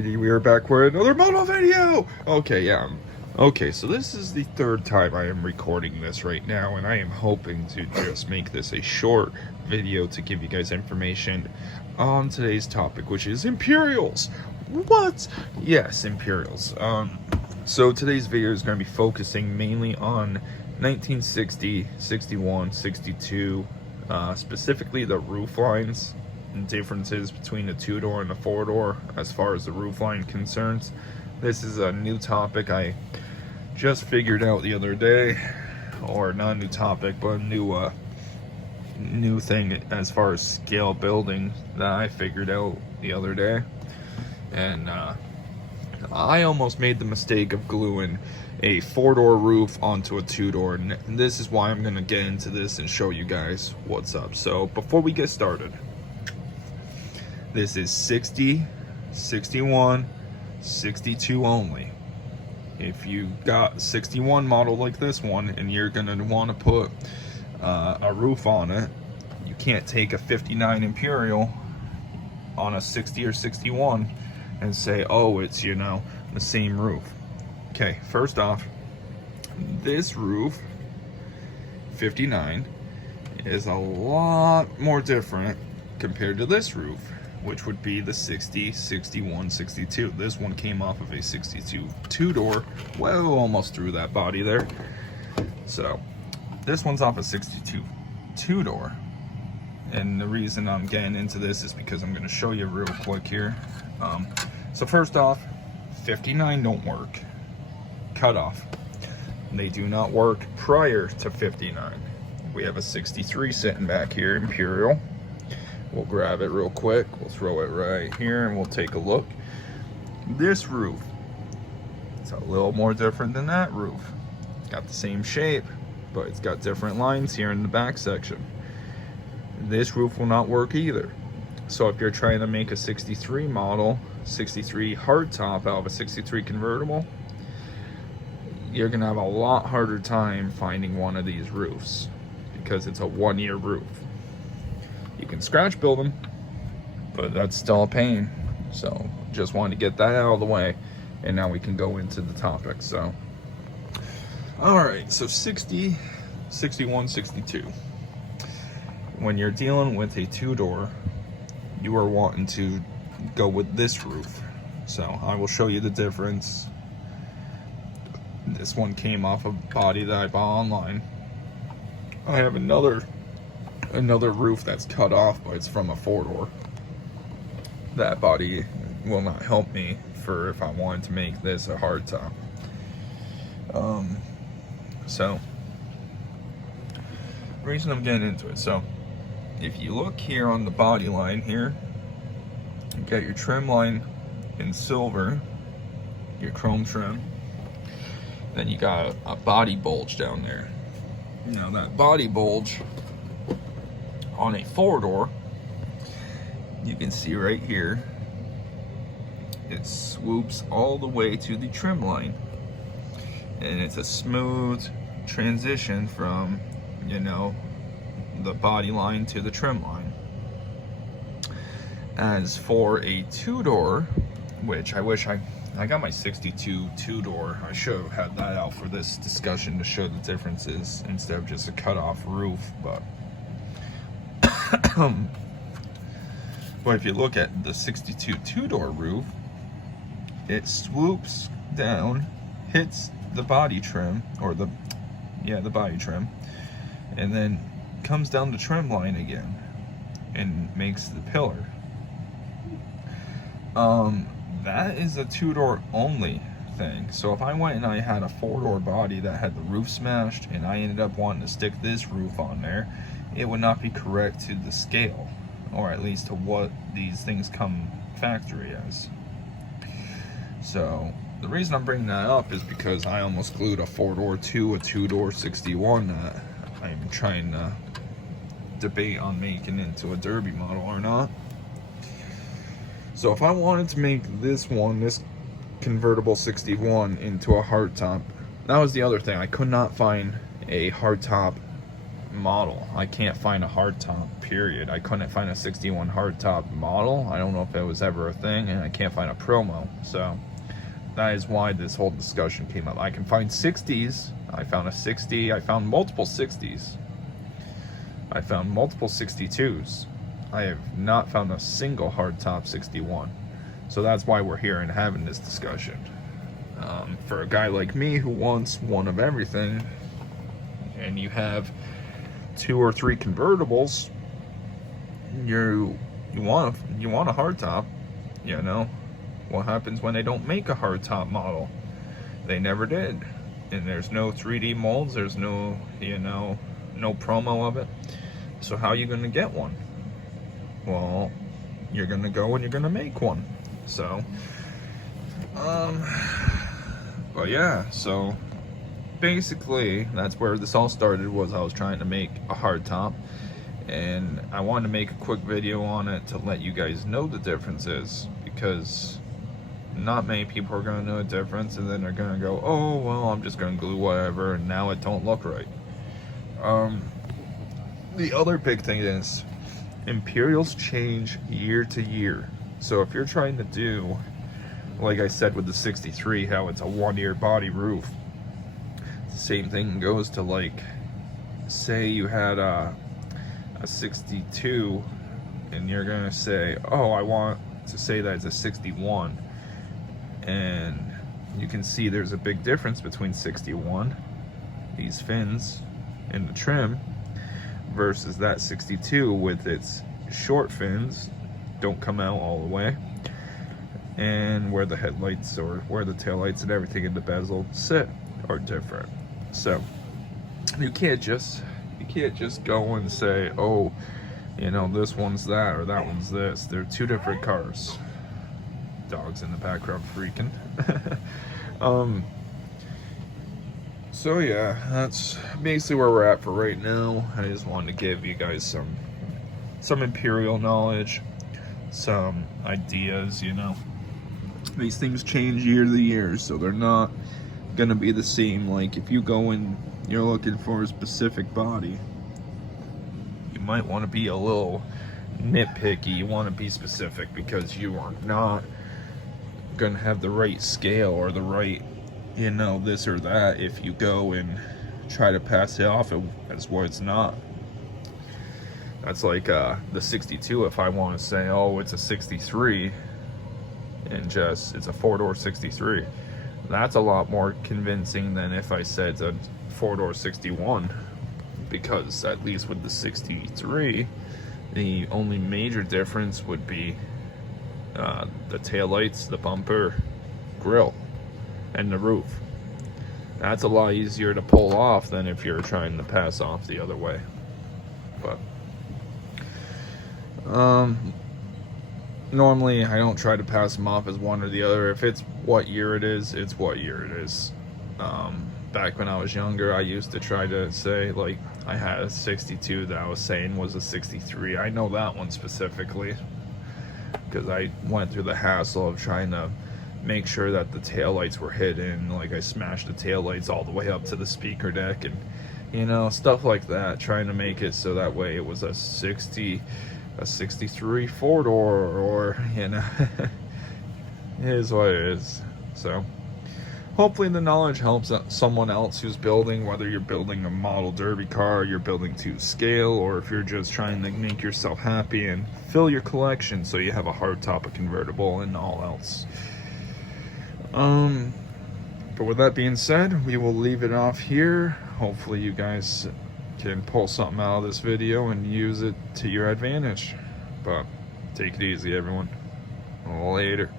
Alrighty, we are back with another model video! Okay, yeah. Okay, so this is the third time I am recording this right now, and I am hoping to just make this a short video to give you guys information on today's topic, which is Imperials! What? Yes, Imperials. So today's video is going to be focusing mainly on 1960, 61, 62, specifically the roof lines and differences between a two-door and a four-door as far as the roof line concerns. This is a new topic I just figured out the other day, or not a new topic, but a new thing as far as scale building that I figured out the other day. And I almost made the mistake of gluing a four-door roof onto a two-door, and this is why I'm gonna get into this and show you guys what's up. So before we get started, this is 60, 61, 62 only. If you got a 61 model like this one and you're gonna want to put a roof on it, you can't take a 59 Imperial on a 60 or 61 and say, oh, it's, you know, the same roof. Okay, first off, this roof 59 is a lot more different compared to this roof, which would be the 60, 61, 62. This one came off of a 62 two-door. Well, almost through that body there. So this one's off a 62 two-door. And the reason I'm getting into this is because I'm going to show you real quick here. So first off, 59 don't work. Cut off. They do not work prior to 59. We have a 63 sitting back here, Imperial. We'll grab it real quick, we'll throw it right here, and we'll take a look. This roof, it's a little more different than that roof. It's got the same shape, but it's got different lines here in the back section. This roof will not work either. So if you're trying to make a 63 model, 63 hardtop out of a 63 convertible, you're gonna have a lot harder time finding one of these roofs because it's a one-year roof. You can scratch build them, but that's still a pain. So just wanted to get that out of the way, and now we can go into the topic. So all right, so 60, 61, 62. When you're dealing with a two-door, you are wanting to go with this roof. So I will show you the difference. This one came off a body that I bought online. I have another roof that's cut off, but it's from a four-door. That body will not help me for if I wanted to make this a hardtop. So the reason I'm getting into it, so if you look here on the body line here, you got your trim line in silver, your chrome trim, then you got a body bulge down there. Now that body bulge on a four-door, you can see right here, it swoops all the way to the trim line, and it's a smooth transition from, you know, the body line to the trim line. As for a two-door, which I wish I got my 62 two-door, I should have had that out for this discussion to show the differences instead of just a cut-off roof, but but if you look at the 62 two-door roof, it swoops down, hits the body trim, or the body trim, and then comes down the trim line again and makes the pillar. That is a two-door only thing. So if I went and I had a four-door body that had the roof smashed and I ended up wanting to stick this roof on there, it would not be correct to the scale, or at least to what these things come factory as. So the reason I'm bringing that up is because I almost glued a four-door to a two-door 61 that I'm trying to debate on making into a derby model or not. So if I wanted to make this convertible 61 into a hardtop, that was the other thing. I could not find a hardtop model. I can't find a hardtop, period. I couldn't find a 61 hardtop model. I don't know if it was ever a thing, and I can't find a promo. So that is why this whole discussion came up. I can find 60s. I found a 60. I found multiple 60s. I found multiple 62s. I have not found a single hardtop 61. So that's why we're here and having this discussion. For a guy like me who wants one of everything, and you have 2 or 3 convertibles, you want a hardtop. You know what happens when they don't make a hardtop model? They never did, and there's no 3D molds. There's no no promo of it. So how are you gonna get one? Well, you're gonna go and you're gonna make one. So but yeah, so basically that's where this all started. Was I was trying to make a hardtop, and I wanted to make a quick video on it to let you guys know the differences, because not many people are going to know the difference, and then they're going to go, oh well, I'm just going to glue whatever, and now it don't look right. The other big thing is Imperials change year to year. So if you're trying to do, like I said with the 63, how it's a 1-year body roof, the same thing goes to, like, say you had a 62 and you're gonna say, oh, I want to say that it's a 61, and you can see there's a big difference between 61, these fins and the trim, versus that 62 with its short fins, don't come out all the way, and where the headlights or where the taillights and everything in the bezel sit are different. So you can't just go and say, oh, this one's that or that one's this. They're 2 different cars. Dogs in the background freaking. So yeah, that's basically where we're at for right now. I just wanted to give you guys some Imperial knowledge, some ideas. These things change year to year, so they're not gonna be the same. Like, if you go and you're looking for a specific body, you might want to be a little nitpicky. You want to be specific, because you are not gonna have the right scale or the right this or that if you go and try to pass it off as what it's not. That's like the 62. If I want to say, oh, it's a 63, and just it's a 4-door 63, that's a lot more convincing than if I said it's a 4-door 61, because at least with the 63, the only major difference would be the taillights, the bumper, grill, and the roof. That's a lot easier to pull off than if you're trying to pass off the other way. But normally I don't try to pass them off as one or the other. If it's what year it is, it's what year it is. Back when I was younger, I used to try to say, like, I had a 62 that I was saying was a 63. I know that one specifically because I went through the hassle of trying to make sure that the taillights were hidden. Like, I smashed the taillights all the way up to the speaker deck, and stuff like that, trying to make it so that way it was a 63 4-door, or it is what it is. So hopefully the knowledge helps someone else who's building, whether you're building a model derby car, you're building to scale, or if you're just trying to make yourself happy and fill your collection so you have a hardtop, a convertible, and all else. But with that being said, we will leave it off here. Hopefully you guys can pull something out of this video and use it to your advantage. But take it easy, everyone. Later.